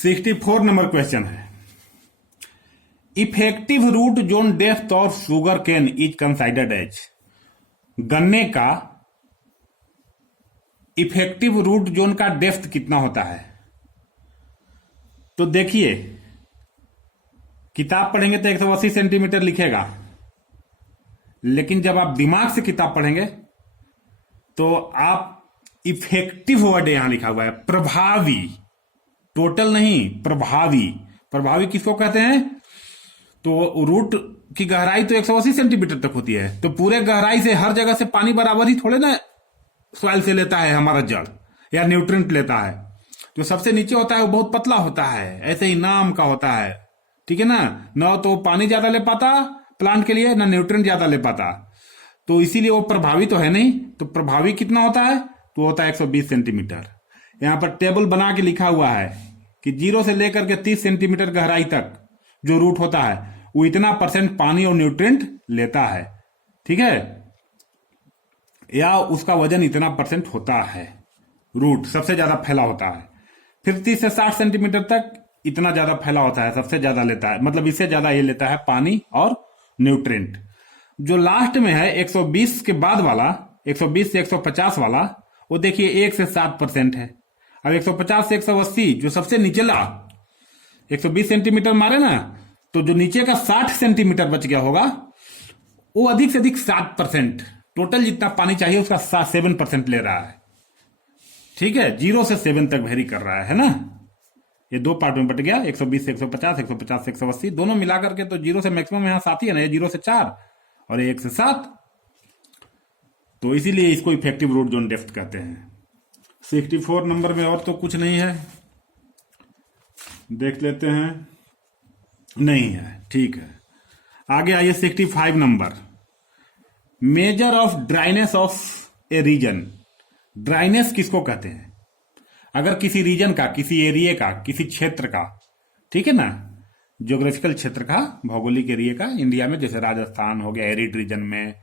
64 number question है। Effective root zone depth of sugar cane is considered as. गन्ने का effective root zone का depth कितना होता है? तो देखिए, किताब पढ़ेंगे तो 180 सेंटीमीटर लिखेगा, लेकिन जब आप दिमाग से किताब पढ़ेंगे तो आप इफेक्टिव वर्ड यहां लिखा हुआ है प्रभावी, टोटल नहीं, प्रभावी। प्रभावी किसको कहते हैं? तो रूट की गहराई तो 180 सेंटीमीटर तक होती है, तो पूरे गहराई से हर जगह से पानी बराबर ही थोड़े ना सॉइल से लेता है हमारा जड़ या न्यूट्रिएंट लेता है। जो सबसे नीचे होता है वो बहुत पतला होता है, ऐसे ही नाम का होता है, ठीक है ना। ना तो पानी ज्यादा ले पाता प्लांट के लिए, ना न्यूट्रिएंट ज्यादा ले पाता, तो इसीलिए वो प्रभावी तो है नहीं। तो प्रभावी कितना होता है? तो होता है 120 सेंटीमीटर। यहां पर टेबल बना के लिखा हुआ है कि 0 से लेकर के 30 सेंटीमीटर गहराई तक जो रूट होता है वो इतना % पानी और न्यूट्रिएंट लेता है, ठीक है, या उसका वजन इतना % होता है। रूट सबसे ज्यादा फैला होता है। फिर 30 से 60 सेंटीमीटर तक इतना ज्यादा फैला होता है, सबसे ज्यादा लेता है, मतलब इससे ज्यादा ये लेता है पानी और न्यूट्रिएंट। जो लास्ट में है 120 के बाद वाला, 120 से 150 वाला, वो देखिए 1 से 7% है। अब 150 से 180 जो सबसे निचला 120 सेंटीमीटर मारे ना, तो जो नीचे का 60 सेंटीमीटर बच गया होगा वो अधिक से अधिक 7%, टोटल जितना पानी चाहिए उसका 7% ले रहा है, ठीक है। 0 से 7 तक वेरी कर रहा है ना। ये दो पार्ट में बट गया, 120 से 150, 150 से 180, दोनों मिलाकर के तो 0 से मैक्सिमम यहां 7 ही है ना, ये 0 से 4 और 1 से 7, तो इसीलिए इसको इफेक्टिव रूट जोन डेप्थ कहते हैं। 64 नंबर में और तो कुछ नहीं है, देख लेते हैं, नहीं है, ठीक है। आगे आइए 65 number, measure of dryness of a region. Dryness किसको कहते हैं? अगर किसी रीजन का, किसी एरिया का, किसी क्षेत्र का, ठीक है ना, ज्योग्राफिकल क्षेत्र का, भौगोलिक एरिया का, इंडिया में जैसे राजस्थान हो गया एरिड रीजन में,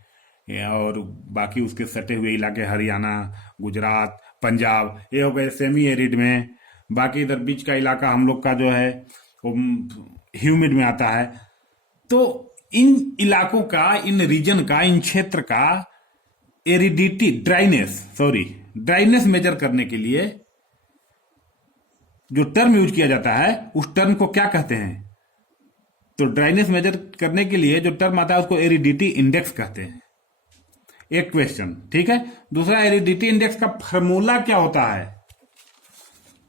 और बाकी उसके सटे हुए इलाके हरियाणा, गुजरात, पंजाब, ये हो गए सेमी एरिड में। बाकी इधर बीच का इलाका हम लोग का जो है वो ह्यूमिड में आता है। तो इन इलाकों का, इन रीजन का, इन क्षेत्र का एरिडिटी, ड्राइनेस मेजर करने के लिए जो टर्म यूज किया जाता है उस टर्म को क्या कहते हैं? तो ड्राइनेस मेजर करने के लिए जो टर्म आता है उसको एरिडिटी इंडेक्स कहते हैं। एक क्वेश्चन, ठीक है। दूसरा, एरिडिटी इंडेक्स का फॉर्मूला क्या होता है?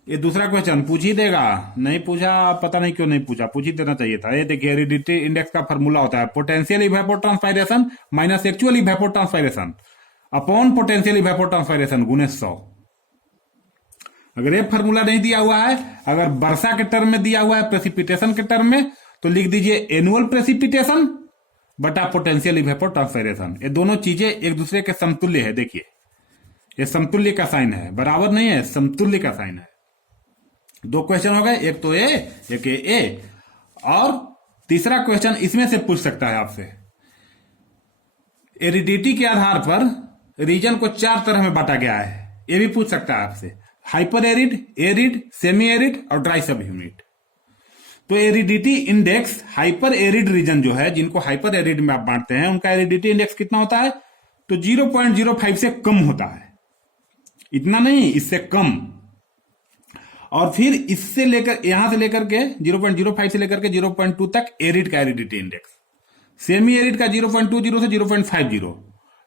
ये दूसरा क्वेश्चन पूछ ही देगा, नहीं पूछा, पता नहीं क्यों नहीं पूछा, पूछ ही देना चाहिए था। ये देखिए, एरिडिटी इंडेक्स का फॉर्मूला होता है potential evapotranspiration minus actual evapotranspiration upon potential evapotranspiration गुने 100। अगर ये फॉर्मूला नहीं दिया हुआ है, अगर वर्षा के टर्म में दिया हुआ है, प्रेसिपिटेशन के टर्म में, तो लिख दीजिए एनुअल प्रेसिपिटेशन बटा पोटेंशियल इवेपोट्रांसपायरेशन। ये दोनों चीजें एक दूसरे के समतुल्य है। देखिए, ये समतुल्य का साइन है, बराबर नहीं है, समतुल्य का साइन है। दो क्वेश्चन हो गए, एक तो एक ए। और तीसरा क्वेश्चन इसमें से पूछ सकता है आपसे, एरिडिटी के आधार पर रीजन को 4 तरह में बांटा गया है, ये भी पूछ सकता है आपसे, hyper arid, arid, semi arid और ड्राई सब ह्यूमिड। तो aridity index, hyper arid region जो है, जिनको हाइपर एरिड में आप बांटते हैं, उनका एरिडिटी इंडेक्स कितना होता है? तो 0.05 से कम होता है, इतना नहीं, इससे कम। और फिर इससे लेकर, यहां से लेकर के 0.05 से लेकर के 0.2 तक एरिड का एरिडिटी इंडेक्स, सेमी एरिड का 0.20 से 0.50,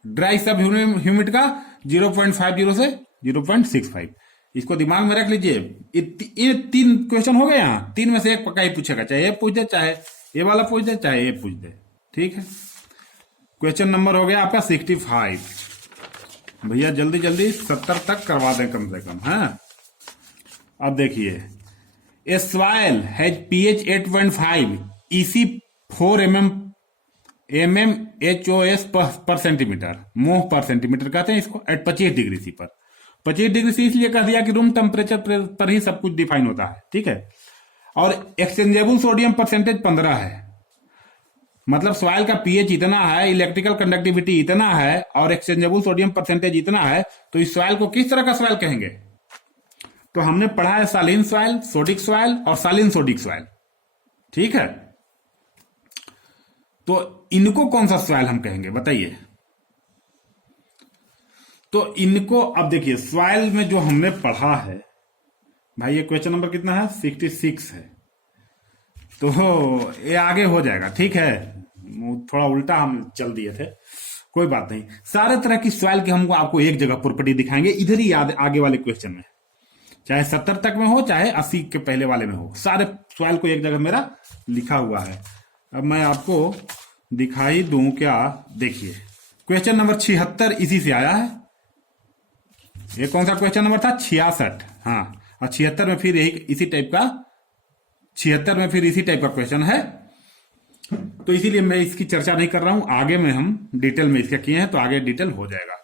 ड्राई सब ह्यूमिड का 0.50 से 0.65। इसको दिमाग में रख लीजिए। ये 3 क्वेश्चन हो गए, यहां 3 में से एक पक्का ही पूछेगा, चाहे ये पूछ दे, चाहे ये वाला पूछ दे, चाहे ये पूछ दे, ठीक है। क्वेश्चन नंबर हो गया आपका 65। भैया जल्दी जल्दी 70 तक करवा दें कम से कम, है। अब देखिए, a soil has pH 8.5 EC 4 mmHOS per centimetre, mho per centimetre कहते हैं इसको, एट 25 डिग्री सी पर। 25 डिग्री सी इसलिए कह दिया कि रूम टेम्परेचर पर ही सब कुछ डिफाइन होता है, ठीक है। और एक्सचेंजेबल सोडियम परसेंटेज 15 है, मतलब सॉइल का पीएच इतना है, इलेक्ट्रिकल कंडक्टिविटी इतना है और एक्सचेंजेबल सोडियम परसेंटेज इतना है, तो इस सॉइल को किस तरह का सॉइल कहेंगे? तो हमने पढ़ा है सालिन सॉइल, सोडिक सॉइल और सालिन सोडिक सॉइल, ठीक है। तो इनको कौन सा सॉइल हम कहेंगे बताइए। तो इनको अब देखिए सॉइल में जो हमने पढ़ा है भाई, ये क्वेश्चन नंबर कितना है 66 है, तो ये आगे हो जाएगा, ठीक है। थोड़ा उल्टा हम चल दिए थे, कोई बात नहीं। सारे तरह की सॉइल के हमको आपको एक जगह प्रॉपर्टी दिखाएंगे, इधर ही याद आगे वाले क्वेश्चन में, चाहे 70 तक में हो चाहे 80 के पहले वाले में हो, सारे सॉइल को एक जगह मेरा लिखा हुआ है। अब मैं आपको दिखाई दूं क्या, देखिए क्वेश्चन नंबर 76 इसी से आया है। ये कौन सा क्वेश्चन नंबर था 66, हाँ, और 76 में फिर यही इसी टाइप का 76 में फिर इसी टाइप का क्वेश्चन है, तो इसीलिए मैं इसकी चर्चा नहीं कर रहा हूं। आगे में हम डिटेल में इसका किए हैं तो आगे डिटेल हो जाएगा।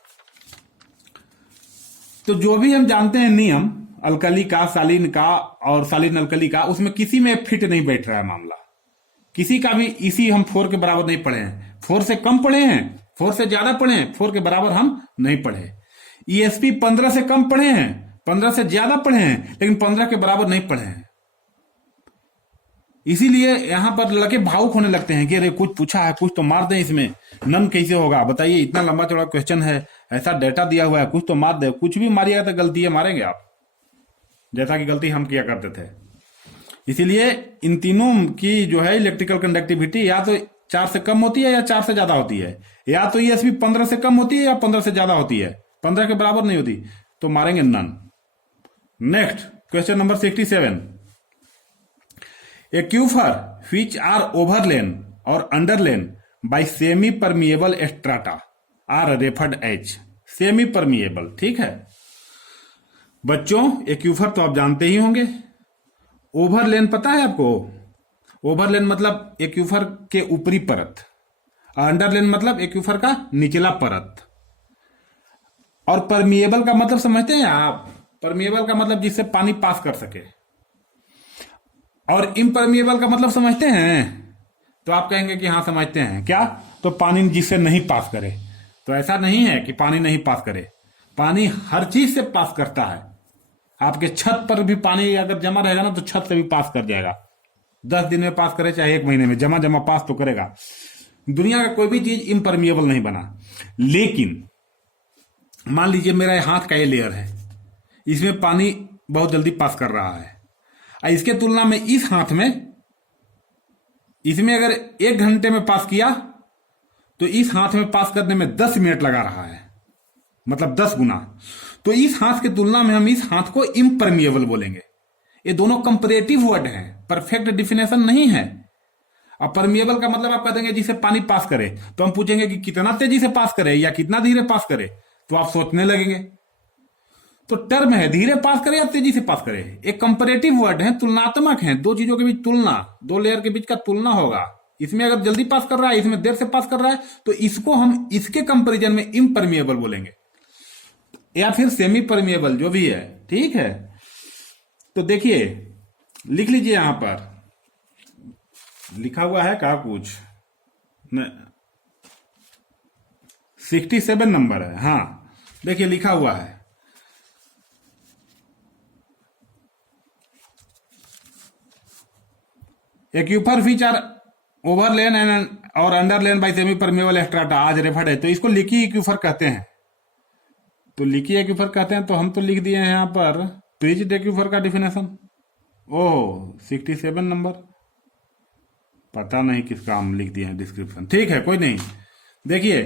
तो जो भी हम जानते हैं नियम अल्कली का, सालिन का और सालिन अल्कली का, उसमें किसी में फिट नहीं बैठ रहा है मामला, किसी का भी। इसी हम 4 के बराबर नहीं पढ़े हैं, 4 से कम पढ़े हैं, 4 से ज्यादा पढ़े हैं, 4 के बराबर हम नहीं पढ़े। ईएसपी 15 से कम पढ़े हैं, 15 से ज्यादा पढ़े हैं, लेकिन 15 के बराबर नहीं पढ़े हैं। इसीलिए यहां पर लड़के भावुक होने लगते हैं कि अरे कुछ पूछा है, कुछ तो मार दें इसमें, नन कैसे होगा बताइए, इतना लंबा चौड़ा क्वेश्चन है, ऐसा डेटा दिया हुआ है, कुछ तो मार दे। कुछ भी मारिएगा तो गलती है मारेंगे आप, जैसा कि गलती हम किया करते थे। इसीलिए इन तीनों की जो है इलेक्ट्रिकल कंडक्टिविटी या तो 4 से कम होती है या 4 से ज्यादा होती है, या तो ईएसपी 15 से कम होती है या 15 से ज्यादा होती है, 15 के बराबर नहीं होती, तो मारेंगे none. Next question number 67, aquifer which are overlain or underlain by semi permeable strata are referred as semi permeable, ठीक है बच्चों। एक्यूफर तो आप जानते ही होंगे, ओवरलेन पता है आपको, ओवरलेन मतलब एक्यूफर के ऊपरी परत, अंडरलेन मतलब एक्यूफर का निचला परत, और परमिएबल का मतलब समझते हैं आप, परमिएबल का मतलब जिससे पानी पास कर सके, और इम्परमिएबल का मतलब समझते हैं, तो आप कहेंगे कि हाँ समझते हैं, क्या, तो पानी जिससे नहीं पास करे। तो ऐसा नहीं है कि पानी नहीं पास करे, पानी हर चीज से पास करता है। आपके छत पर भी पानी अगर जमा रहेगा ना तो छत से भी पास कर जाएगा, 10 दिन में पास करे चाहे 1 महीने में, जमा जमा पास तो करेगा। दुनिया का कोई भी चीज इम्परमिएबल नहीं बना। लेकिन मान लीजिए मेरा हाथ का ये लेयर है, इसमें पानी बहुत जल्दी पास कर रहा है, इसके तुलना में इस हाथ में, इसमें अगर 1 घंटे में पास किया तो इस हाथ में पास करने में 10 मिनट लगा रहा है, मतलब 10 गुना। तो इस हाथ की तुलना में हम इस हाथ को इम्परमिएबल बोलेंगे। ये दोनों कंपैरेटिव वर्ड हैं, परफेक्ट डिफिनेशन नहीं है। अब परमिएबल का मतलब आप कह देंगे जिसे पानी पास करे, तो हम पूछेंगे कि कितना तेजी से पास करे या कितना धीरे पास करे, तो आप सोचने लगेंगे। तो टर्म है धीरे पास करे या तेजी से पास करे, एक कंपैरेटिव वर्ड है, तुलनात्मक है, दो चीजों के बीच तुलना, 2 लेयर के बीच का तुलना होगा। इसमें अगर जल्दी पास कर रहा है, इसमें देर से पास कर रहा है, तो इसको हम इसके कंपैरिजन में इम्परमिएबल बोलेंगे या फिर सेमी परमिएबल, जो भी है, ठीक है। तो देखिए लिख लीजिए, यहां पर लिखा हुआ है क्या कुछ, 67 नंबर है, हाँ देखिए लिखा हुआ है, एक्यूफर which are overlain और अंडरलेन बाय सेमी परमिएबल स्ट्राटा आज रेफर्ड है। तो इसको लिकी एक्यूफर कहते हैं, तो लिकी एक्यूफर कहते हैं। तो हम तो लिख दिए हैं यहां पर प्रीज्ड एक्यूफर का डिफिनेशन। ओह 67 नंबर, पता नहीं किसका हम लिख दिए हैं डिस्क्रिप्शन, ठीक है कोई नहीं। देखिए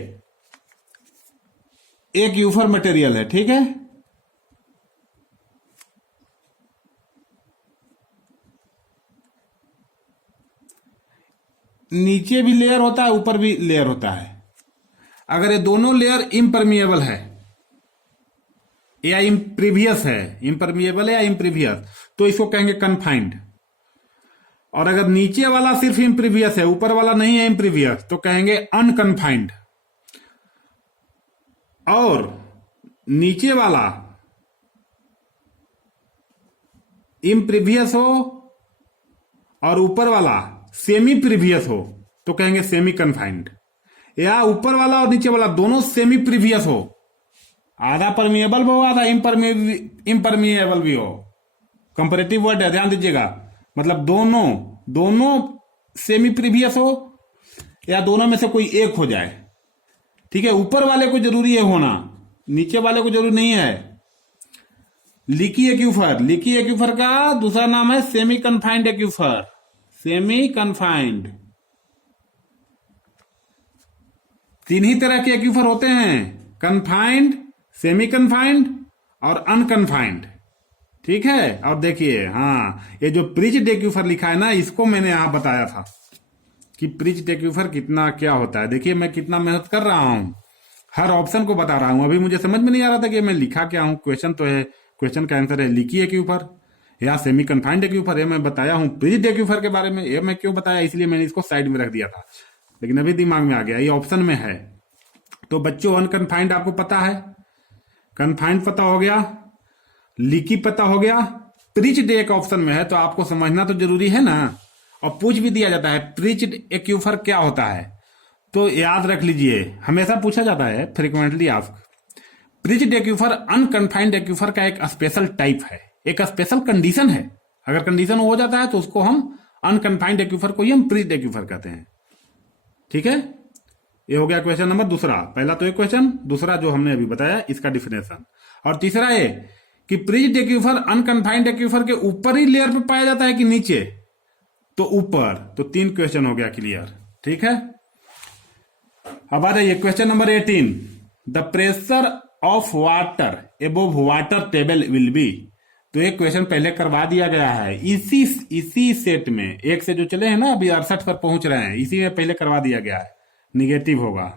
एक यूफर मटेरियल है, ठीक है, नीचे भी लेयर होता है, ऊपर भी लेयर होता है। अगर ये दोनों लेयर इम्परमिएबल है या इम्प्रीवियस है, इम्परमिएबल है या इम्प्रीवियस, तो इसको कहेंगे कन्फाइंड। और अगर नीचे वाला सिर्फ इम्प्रीवियस है, ऊपर वाला नहीं है इम्प्रीवियस, तो कहेंगे अनकन्फाइंड। और नीचे वाला इम्प्रीवियस हो और ऊपर वाला सेमी प्रीवियस हो, तो कहेंगे सेमी कन्फाइंड। या ऊपर वाला और नीचे वाला दोनों सेमी प्रीवियस हो, आधा परमिएबल भी हो आधा इम्परमिएबल भी हो, कंपैरेटिव वर्ड है, ध्यान दीजिएगा। मतलब दोनों दोनों सेमी प्रीवियस हो या दोनों में से कोई एक हो जाए, ठीक है। ऊपर वाले को जरूरी है होना, नीचे वाले को जरूरी नहीं है। लीकी एक्यूफर, लीकी एक्यूफर का दूसरा नाम है semi confined aquifer, semi confined. तीन ही तरह के एक्यूफर होते हैं, कन्फाइंड, सेमी कन्फाइंड और अनकन्फाइंड, ठीक है। और देखिए, हाँ, ये जो प्रिज्ड एक्यूफर लिखा है ना, इसको मैंने यहां बताया था कि प्रिज्ड एक्यूफर कितना क्या होता है। देखिए मैं कितना मेहनत कर रहा हूं, हर ऑप्शन को बता रहा हूं। अभी मुझे समझ में नहीं आ रहा था कि मैं लिखा क्या हूं। क्वेश्चन तो है, क्वेश्चन का आंसर है लीकी एक्यूफर या सेमी कन्फाइंड एक्यूफर। ये मैं बताया हूं प्रिज्ड एक्यूफर के बारे में। ये मैं क्यों बताया, इसलिए मैंने इसको साइड में रख दिया था, लेकिन अभी दिमाग में आ गया, ये ऑप्शन में है। तो बच्चों अनकन्फाइंड आपको पता है, कन्फाइंड पता हो गया, लीकी पता हो गया, प्रिज्ड एक ऑप्शन में है, तो आपको समझना तो जरूरी है ना। और पूछ भी दिया जाता है प्रिज्ड एक्यूफर क्या होता है, तो याद रख लीजिए, हमेशा पूछा जाता है, frequently ask. Perched aquifer unconfined aquifer का एक स्पेशल टाइप है, एक स्पेशल कंडीशन है। अगर कंडीशन हो जाता है तो उसको हम अनकन्फाइंड एक्यूफर को ही हम प्रिज्ड एक्यूफर कहते हैं, ठीक है। ये हो गया क्वेश्चन नंबर दूसरा। पहला तो एक क्वेश्चन, दूसरा जो हमने अभी बताया इसका डिफिनेशन। और तीसरा ये कि प्रिज्ड एक्यूफर अनकन्फाइंड एक्यूफर के ऊपर ही लेयर पे पाया जाता है कि नीचे, तो ऊपर। तो 3 क्वेश्चन हो गया क्लियर, ठीक है। अब आ जाइए question number 18, the pressure of water above water table will be. तो एक क्वेश्चन पहले करवा दिया गया है, इसी सेट में, एक से जो चले हैं ना, अभी 68 पर पहुंच रहे हैं, इसी में पहले करवा दिया गया है। निगेटिव होगा,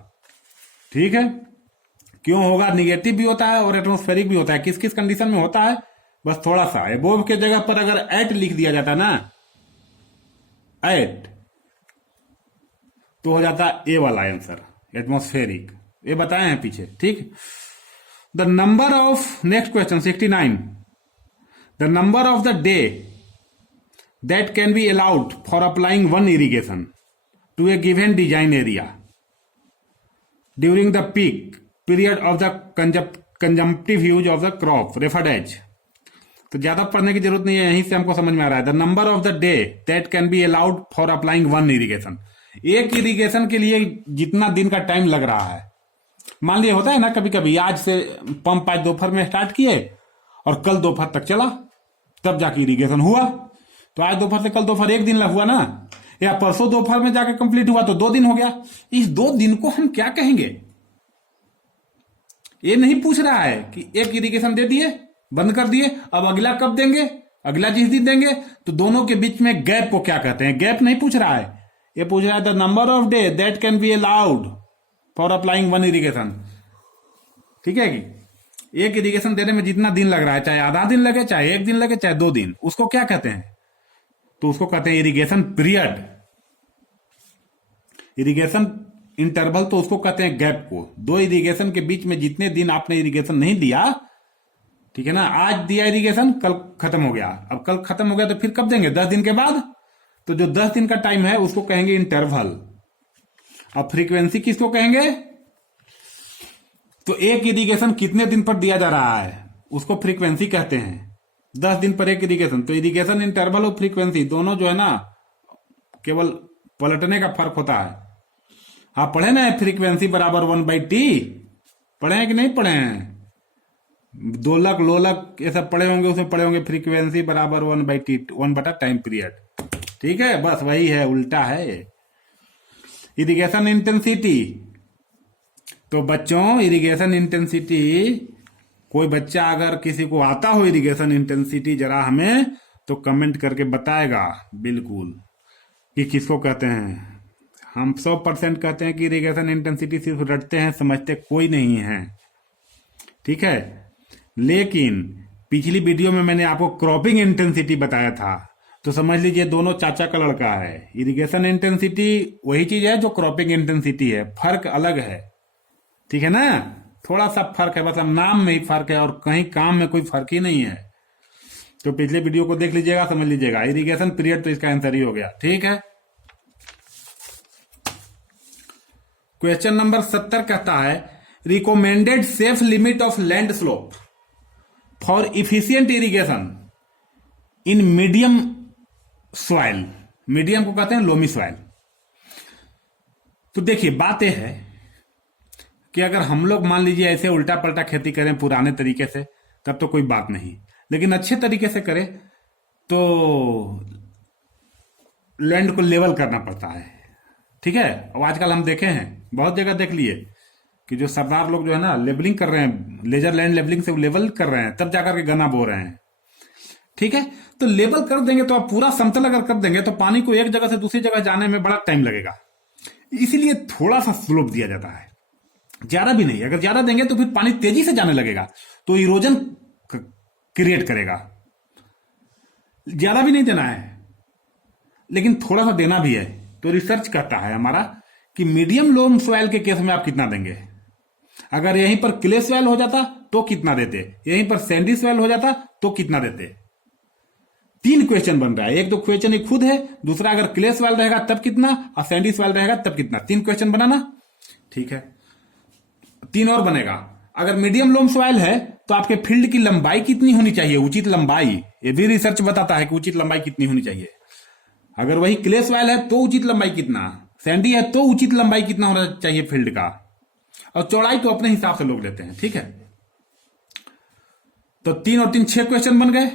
ठीक है। क्यों होगा, निगेटिव भी होता है और एटमॉस्फेरिक भी होता है। किस किस कंडीशन में होता है, बस थोड़ा सा एबोव के जगह पर अगर एट लिख दिया जाता ना, एट, तो हो जाता ए वाला आंसर, एटमॉस्फेरिक। ये बताए हैं पीछे, ठीक। The number of, next question 69, the number of the day that can be allowed for applying one irrigation to a given design area during the peak period of the consumptive use of the crop referred as. तो ज्यादा पढ़ने की जरूरत नहीं है, यहीं से हमको समझ में आ रहा है। The number of the day that can be allowed for applying one irrigation, एक इरिगेशन के लिए जितना दिन का टाइम लग रहा है। मान लिया होता है ना कभी कभी, आज से पंप आज दोपहर में स्टार्ट किए और कल दोपहर तक चला, तब जाके इरिगेशन हुआ। तो आज दोपहर से कल दोपहर एक दिन लग हुआ ना, या परसों दोपहर में जाके कंप्लीट हुआ तो 2 दिन हो गया। इस 2 दिन को हम क्या कहेंगे, ये नहीं पूछ रहा है कि एक इरिगेशन दे दिए, बंद कर दिए, अब अगला कब देंगे, अगला जिस दिन देंगे, तो दोनों के बीच में गैप को क्या कहते हैं। गैप नहीं पूछ रहा है, ये पूछ रहा है the number of day that can be allowed for applying one irrigation, ठीक है। कि एक इरिगेशन देने में जितना दिन लग रहा है, चाहे आधा दिन लगे, चाहे 1 दिन लगे, चाहे 2 दिन, उसको क्या कहते हैं, तो उसको कहते हैं इरिगेशन पीरियड। इरिगेशन इंटरवल तो उसको कहते हैं गैप को। 2 इरिगेशन के बीच में जितने दिन आपने इरिगेशन नहीं दिया, ठीक है ना, आज दिया इरिगेशन, कल खत्म हो गया, अब कल खत्म हो गया तो फिर कब देंगे, 10 दिन के बाद। तो जो 10 दिन का टाइम है उसको कहेंगे इंटरवल। अब फ्रीक्वेंसी किसको कहेंगे, तो एक इरिगेशन कितने दिन पर दिया जा रहा है उसको फ्रीक्वेंसी कहते हैं। 10 दिन पर एक इरिगेशन, तो इरिगेशन इंटरवल और फ्रीक्वेंसी दोनों जो है ना, केवल पलटने का फर्क होता है। आप पढ़े ना फ्रीक्वेंसी बराबर 1/T, पढ़े हैं कि नहीं पढ़े हैं, दोलक लोलक ये सब पढ़े होंगे, उसमें पढ़े होंगे फ्रीक्वेंसी बराबर 1/T, 1 बटा टाइम पीरियड, ठीक है। बस वही है, उल्टा है। इरिगेशन इंटेंसिटी, तो बच्चों इरिगेशन इंटेंसिटी, कोई बच्चा अगर किसी को आता हो इरिगेशन इंटेंसिटी जरा हमें तो कमेंट करके बताएगा बिल्कुल कि किसको कहते हैं। हम 100% कहते हैं कि इरिगेशन इंटेंसिटी सिर्फ रटते हैं, समझते कोई नहीं है, ठीक है। लेकिन पिछली वीडियो में मैंने आपको क्रॉपिंग इंटेंसिटी बताया था, तो समझ लीजिए दोनों चाचा का लड़का है। इरिगेशन इंटेंसिटी वही चीज है जो क्रॉपिंग इंटेंसिटी है, फर्क अलग है, ठीक है ना। थोड़ा सा फर्क है, बस अब नाम में ही फर्क है और कहीं काम में कोई फर्क ही नहीं है। तो पिछले वीडियो को देख लीजिएगा, समझ लीजिएगा। इरिगेशन पीरियड तो इसका आंसर ही हो गया, ठीक है। क्वेश्चन नंबर 70 कहता है recommended safe limit of land slope for efficient irrigation in medium soil, medium को कहते हैं लोमी सॉइल। तो देखिए बात यह है कि अगर हम लोग मान लीजिए ऐसे उल्टा पलटा खेती करें पुराने तरीके से, तब तो कोई बात नहीं, लेकिन अच्छे तरीके से करें तो लैंड को लेवल करना पड़ता है। ठीक है, और आजकल हम देखे हैं, बहुत जगह देख लिए कि जो सरदार लोग जो है ना लेबलिंग कर रहे हैं, लेजर लैंड लेबलिंग से लेवल कर रहे हैं, तब जाकर के गन्ना बो रहे हैं। ठीक है, तो लेवल कर देंगे तो आप पूरा समतल अगर कर देंगे तो पानी को एक जगह से दूसरी जगह जाने में बड़ा टाइम लगेगा, इसीलिए थोड़ा सा स्लोप दिया जाता है, ज्यादा भी नहीं। अगर ज्यादा देंगे तो फिर पानी तेजी से जाने लगेगा तो इरोजन क्रिएट करेगा। ज्यादा भी नहीं देना है लेकिन थोड़ा सा देना भी है। तो रिसर्च कहता है हमारा कि मीडियम लोम सॉइल के केस में आप कितना देंगे। अगर यहीं पर क्ले सॉइल हो जाता तो कितना देते, यहीं पर सैंडी सॉइल हो जाता तो कितना देते। 3 क्वेश्चन बन रहा है, एक तो क्वेश्चन ही खुद है, दूसरा अगर क्ले सॉइल रहेगा तब कितना और सैंडी सॉइल रहेगा तब कितना। 3 क्वेश्चन बनाना। ठीक है, 3 और बनेगा। अगर मीडियम लोम सॉइल है तो आपके फील्ड की लंबाई कितनी होनी चाहिए, उचित लंबाई। ये भी रिसर्च बताता है कि उचित लंबाई कितनी होनी चाहिए। अगर वही क्ले सॉइल है तो उचित लंबाई कितना, सैंडी है तो उचित लंबाई कितना होना चाहिए फील्ड का, और चौड़ाई तो अपने हिसाब से लोग लेते हैं। ठीक है, तो 3 और 3 6 क्वेश्चन बन गए।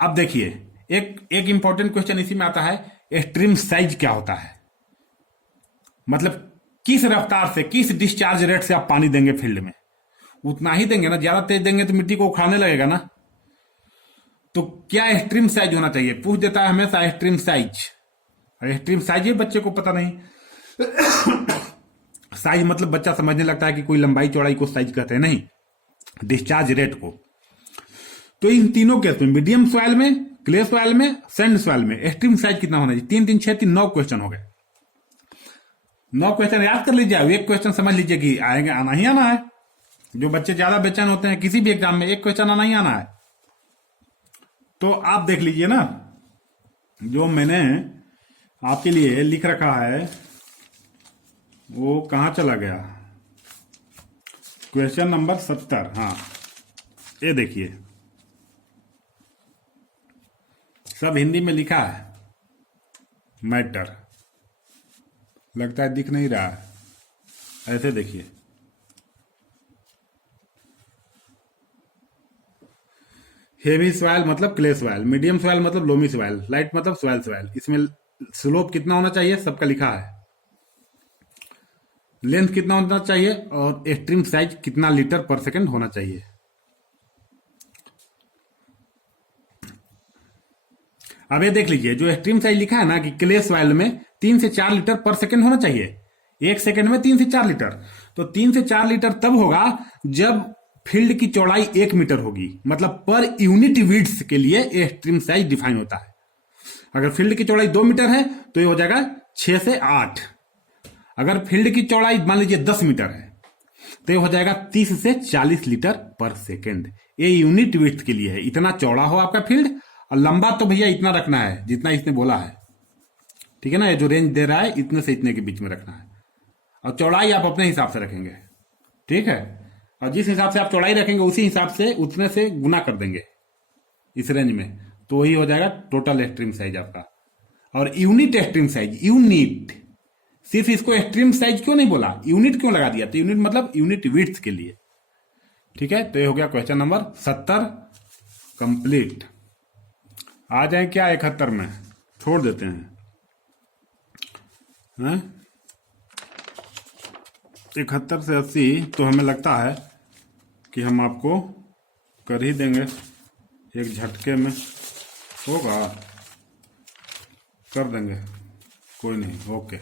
अब देखिए एक इंपॉर्टेंट क्वेश्चन इसी में आता है, स्ट्रीम साइज क्या होता है। मतलब किस रफ्तार से, किस डिस्चार्ज रेट से आप पानी देंगे फील्ड में, उतना ही देंगे ना। ज्यादा तेज देंगे तो मिट्टी को उखाड़ने लगेगा ना। तो क्या स्ट्रीम साइज होना चाहिए, पूछ देता है हमेशा स्ट्रीम साइज। स्ट्रीम साइज ही बच्चे को पता नहीं। साइज मतलब बच्चा समझने लगता है कि कोई लंबाई चौड़ाई को साइज कहते हैं, नहीं, डिस्चार्ज रेट को। तो इन तीनों केस में, मीडियम सॉइल में, क्ले सॉइल में, सैंड सॉइल में स्ट्रीम साइज कितना होना चाहिए। 3 3 6 3 9 क्वेश्चन हो गए। 9 क्वेश्चन याद कर लीजिए। अब एक क्वेश्चन समझ लीजिए कि आएंगे, आना ही आना है। जो बच्चे ज्यादा बेचैन होते हैं किसी भी एग्जाम में, एक क्वेश्चन आना ही आना है। तो आप देख लीजिए ना, जो मैंने आपके लिए लिख रखा है वो कहां चला गया। Question number 70। हाँ, ये देखिए सब हिंदी में लिखा है। मैटर लगता है दिख नहीं रहा है, ऐसे देखिए। हेवी सॉइल मतलब क्ले सॉइल, मीडियम सॉइल मतलब लोमी सॉइल, लाइट मतलब सॉइल सॉइल। इसमें स्लोप कितना होना चाहिए सबका लिखा है, लेंथ कितना होना चाहिए और स्ट्रीम साइज कितना लीटर पर सेकंड होना चाहिए। अब ये देख लीजिए, जो स्ट्रीम साइज लिखा है ना कि क्ले सॉइल में 3 से 4 लीटर पर सेकंड होना चाहिए, 1 सेकंड में 3 से 4 लीटर। तो 3 से 4 लीटर तब होगा जब फील्ड की चौड़ाई 1 मीटर होगी, मतलब पर यूनिट विड्थ के लिए स्ट्रीम साइज डिफाइन होता है। अगर फील्ड की चौड़ाई 2 मीटर है तो ये हो जाएगा 6 से 8। अगर फील्ड की चौड़ाई मान लीजिए 10 मीटर है तो ये हो जाएगा 30 से 40 लीटर पर सेकेंड। ये यूनिट विड्थ के लिए है, इतना चौड़ा हो आपका फील्ड, और लंबा तो भैया इतना रखना है जितना इसने बोला है। ठीक है ना, ये जो रेंज दे रहा है इतने से इतने के बीच में रखना है, और चौड़ाई आप अपने हिसाब से रखेंगे। ठीक है, और जिस हिसाब से आप चौड़ाई रखेंगे उसी हिसाब से उतने से गुना कर देंगे इस रेंज में, तो वही हो जाएगा टोटल स्ट्रीम साइज आपका। और यूनिट स्ट्रीम साइज, यूनिट, सिर्फ इसको स्ट्रीम साइज क्यों नहीं बोला, यूनिट क्यों लगा दिया, तो यूनिट मतलब यूनिट विड्थ के लिए। ठीक है, तो ये हो गया क्वेश्चन नंबर 70 कंप्लीट। आ जाए क्या 71 में, छोड़ देते हैं। 71 से 80 तो हमें लगता है कि हम आपको कर ही देंगे एक झटके में, होगा कर देंगे, कोई नहीं, ओके।